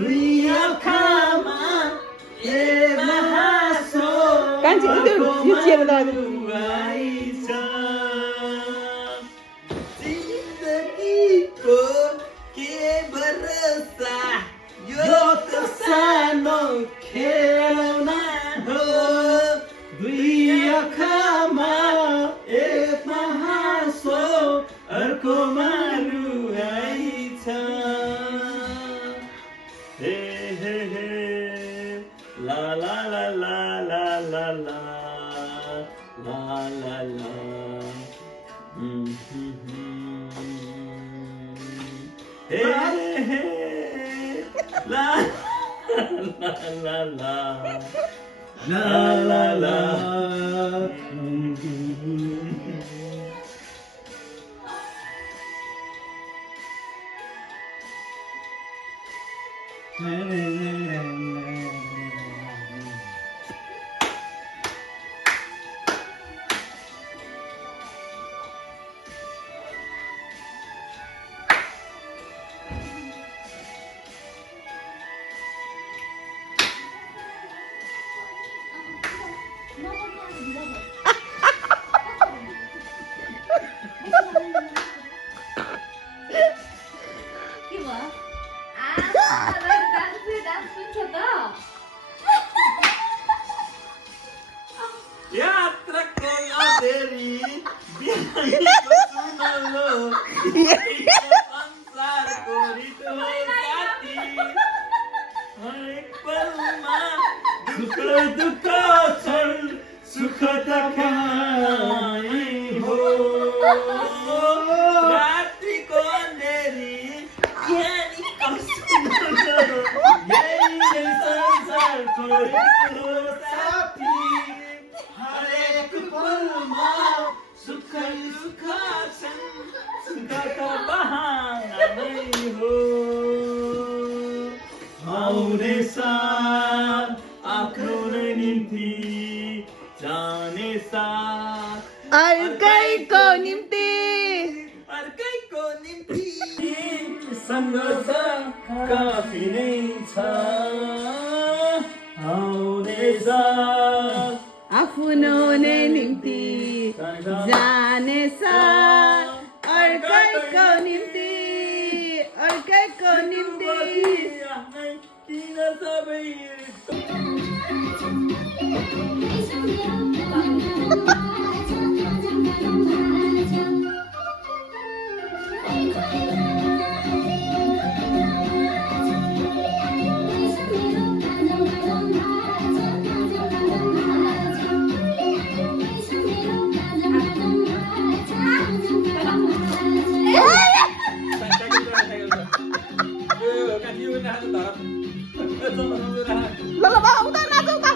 दुई आँखामा एक हाँसो कान्छी त्यो चियर लगाएको रुवाई छ जिन्दगीको के भरोसा यो त सानो खेलौना हो दुई आँखामा एक हाँसो अर्कोमा रुवाई छ हे हे हे ला ला ला ला ला ला ला ला ला ला हे हे ला ला ला ला ला ला ला यात्राको अँधेरी बिहानीको सुनौलो संसारको रिटो साथी हरेक पलमा दुःख दुःख छन् सुख त कहीँ हो रातिको अँधेरी बिहानीको सुनौलो यही संसारको रिटो साथी हरेक पलमा सुख सुख छन् सुखका बहाना नै हो आउने साल आफ्नो नै निम्ति जाने साल अर्कैको निम्ति अर्कैको निम्ति सङ्घर्ष काफी नै छ आउने साल आफ्नो नै निम्ति जाने साल अर्कैको निम्ति अर्कैको निम्ति किन सबै ल ल बाबा उता नाच उता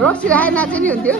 रक्सी राखेर नाचे नि हुन्थ्यो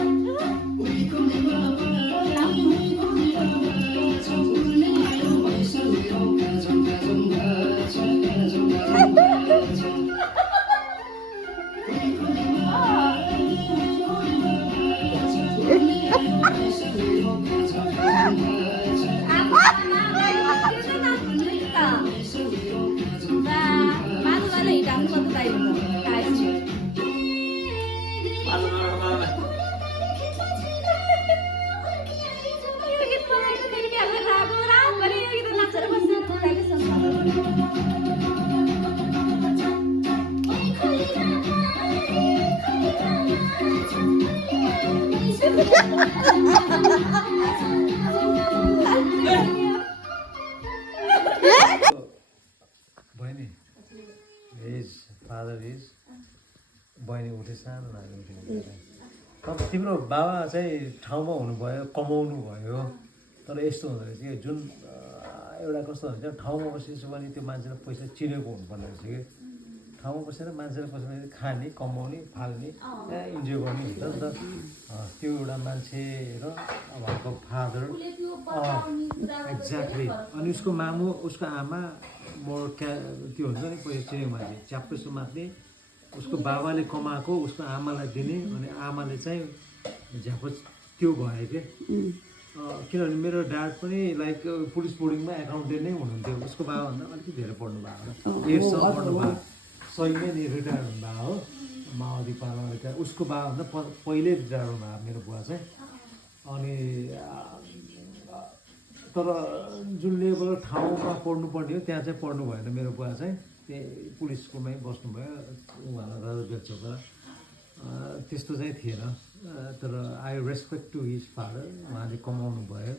बहिनी उठे सानो नानी उठे तर तिम्रो बाबा चाहिँ ठाउँमा हुनुभयो कमाउनु भयो तर यस्तो हुँदो रहेछ कि जुन एउटा कस्तो हुन्छ ठाउँमा बसेपछि पनि त्यो मान्छेलाई पैसा चिनेको हुनुपर्ने रहेछ कि ठाउँमा बसेर मान्छेले कसैले खाने कमाउने फाल्ने इन्जोय गर्ने हुन्छ नि त त्यो एउटा मान्छे र अब हाम्रो फादर एक्ज्याक्टली अनि उसको मामु उसको आमा मोर त्यो हुन्छ नि पहिला चिनेको मान्छे च्याप्पै सुमात्ने उसको बाबाले कमाएको उसको आमालाई दिने अनि आमाले चाहिँ झ्याप त्यो भयो क्या किनभने मेरो ड्याड पनि लाइक पुलिस बोर्डिङमा एकाउन्टेन्ट नै हुनुहुन्थ्यो उसको बाबाभन्दा अलिकति धेरै पढ्नु भएको 8 पढ्नु भएको सहीमै नि रिटायर हुनुभएको हो माओवादी पालामा रिटायर उसको बाबाभन्दा पहिल्यै रिटायर हुनुभएको मेरो बुवा चाहिँ अनि तर जुन लेभल ठाउँमा पढ्नुपर्ने हो त्यहाँ चाहिँ पढ्नु भएन मेरो बुवा चाहिँ त्यही पुलिसकोमै बस्नुभयो उहाँलाई राजा बेल्चोका त्यस्तो चाहिँ थिएन तर I respect to his father उहाँले कमाउनु भयो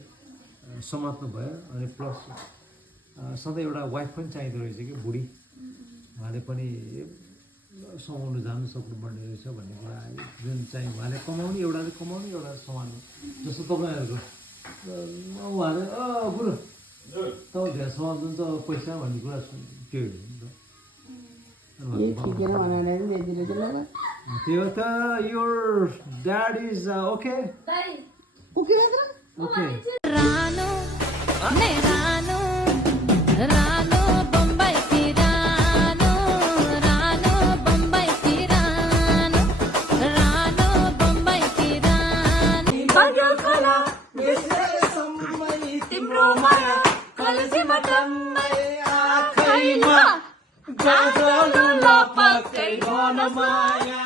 समात्नु भयो अनि प्लस सधैँ एउटा वाइफ पनि चाहिँदो रहेछ कि बुढी उहाँले पनि समाउनु जानु सक्नुपर्ने रहेछ भन्ने कुरा जुन चाहिँ उहाँले कमाउने एउटाले कमाउने एउटा समाउनु जस्तो तपाईँहरूको उहाँले बुढो तपाईँ धेरै समाउनु त पैसा भन्ने कुरा त्यो त्यो त your dad is okay okay मात्र ओके रानो नै रानो रानो बम्बई की रानो रानो बम्बई की रानो रानो बम्बई की रानो बगल खोला तिम्रो माया कलेजीमा टम्मै आँखैमा गाजलु लपकै भन माया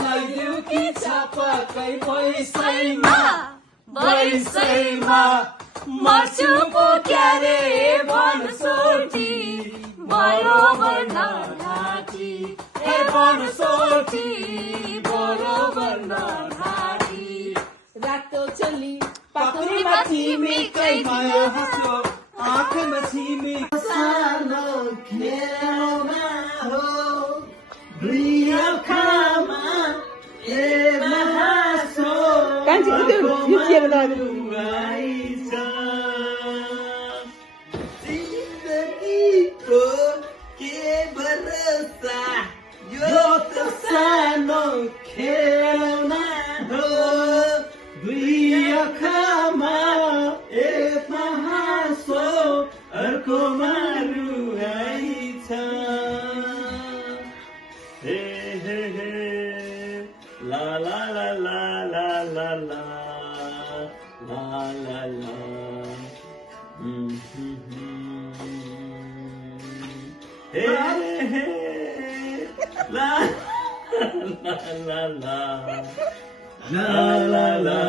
लैदेऊ कि छपकै पैसैमा पैसैमा मर्छु पो क्यारे भन सोठी बरोबर नघाटी ए भन सोठी बरोबर नघाटी रातो चली पक्रीमा तिमीकै माया हाँसो आँखमा छिमी सानो खेलौना हो दुई आँखामा हेर्न हाँसो कान्छी त्यो जितेर दाजु जिन्दगीको के भरोसा यो त सानो खेलौना हो दुई आँखामा एकमा हाँसो अर्कोमा रुवाई छ हे हे हे ला ला ला ला ला ला ला ला ला ला हे हे ला ला ला ला ला ला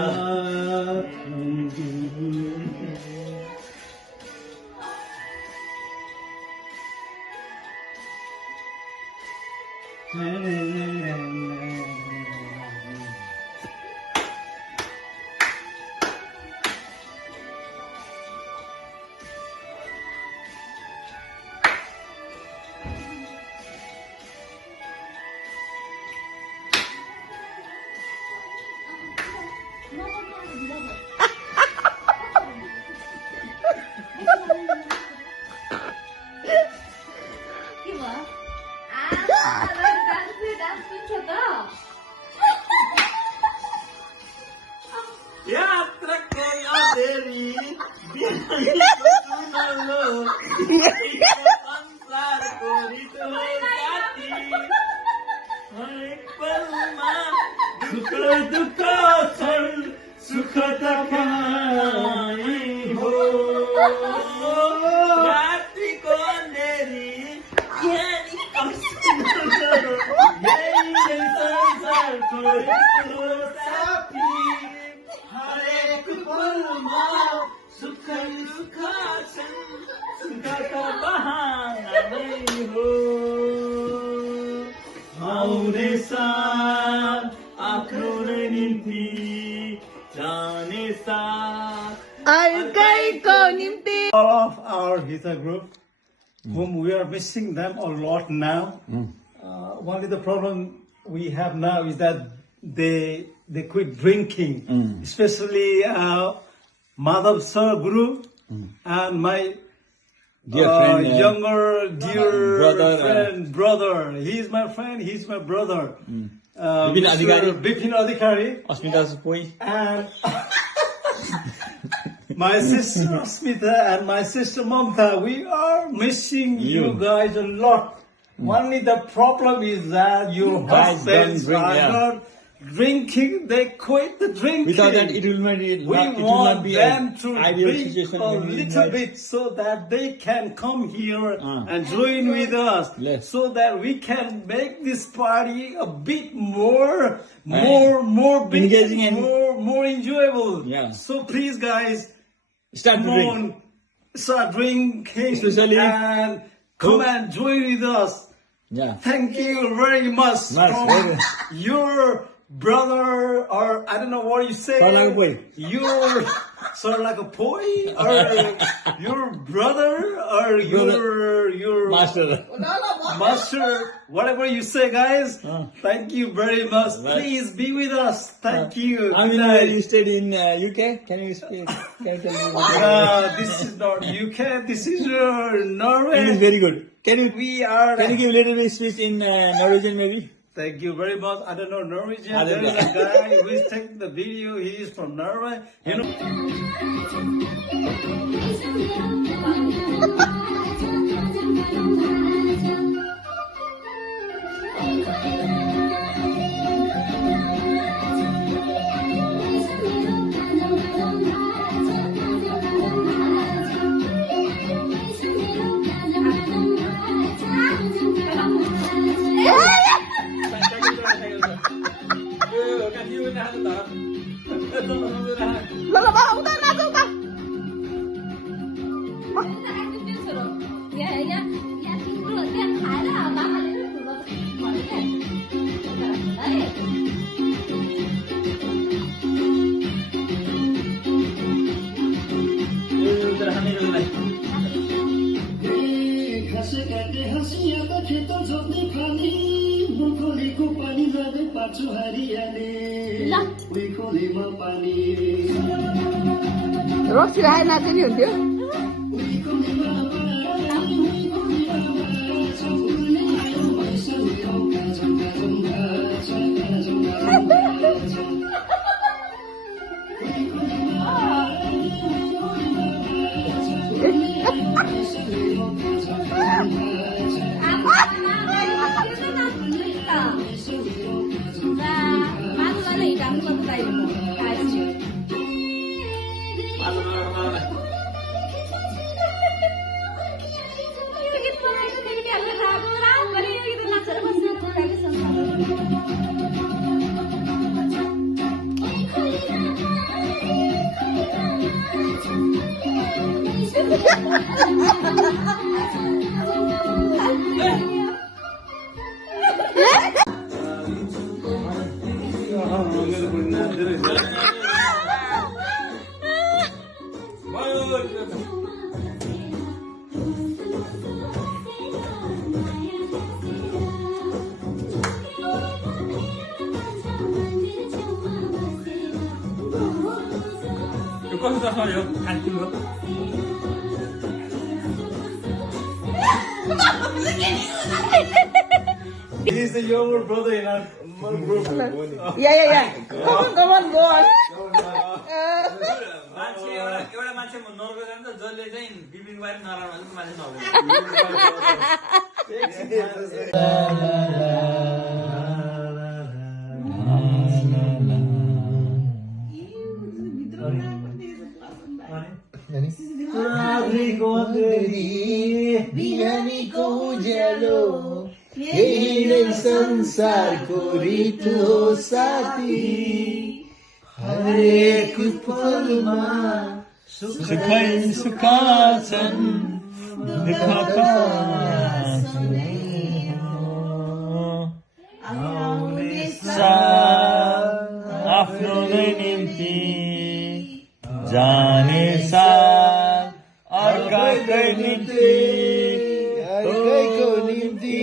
यात्राको यादेरी संसारको रितो साथी हरेक पलमा दुःख दुःख छन् सुख त कहाँ हो रातिको अँधेरी यही संसारको रितो साथी हरेक पलमा सुख दुःख छन् सुखका बहाना नै हो आउने साथ आफ्नो निम्ति जाने साथ अर्कैको निम्ति All of our Gita group, whom we are missing them a lot now. Only the problem we have now is that they quit drinking, especially Madhav Sir Guru and my Dear friend, younger dear brother, friend, brother. He's my friend. He's my brother. Bipin Adhikari. Bipin Adhikari. Asmita Poi. And my sister Smita and my sister Mamta, we are missing you guys a lot. Only the problem is that your Guys don't husbands drink, are yeah. not drinking. They quit the drinking. Without that, it will not be, we it will want not be them an to ideal drink situation. a when we little invite- bit so that they can come here and join with us, Yes. so that we can make this party a bit more big, Engaging and- more enjoyable. Yeah. So please, guys, Start to come drink. on, start drinking Especially- and come and join with us. Yeah. Thank you very much Nice, from very- your brother, or I don't know what you say. Sort like a boy. Your sort of like a boy, or your brother, or your Master. master, whatever you say, guys. Thank you very much. Please be with us. Thank you. I mean, Good night. you stayed in UK. Can you speak? Can you tell me? This is not UK. This is Norway. English very good. Can you We are. can you give a little bit speech in Norwegian maybe? Thank you very much. I don't know Norwegian. I There don't is a know. guy who is taking the video. He is from Norway. You know. Lalabas ako na ka. घाँसे काटे हँसियाको खेत जोत्ने पानी मुखोलीको पानी जाँदै पाछु हरियाले उहीकोलीमा पानी Roxy राखेर नाच्ने नि हुन्थ्यो उहीकोलीमा पानी उहीकोलीमा छ उहिले आयो भैँसो गाउँका झुम्का झुम्का झुम्का झुम्का झुम्का He is the younger brother in our group. Yeah come on go on मान्छे एउटा मान्छे नर्वे जान्छ जसले चाहिँ बिपिन बारे नराम्रो भने मान्छे बिहानीको उज्यालो यही नै संसारको रीत हो साथी हरेक पलमा सुखै सुखा छन् दुःखका आउने साथ आफ्नो नै निम्ति जाने साथ अर्काकै निम्ति अर्कैको निम्ति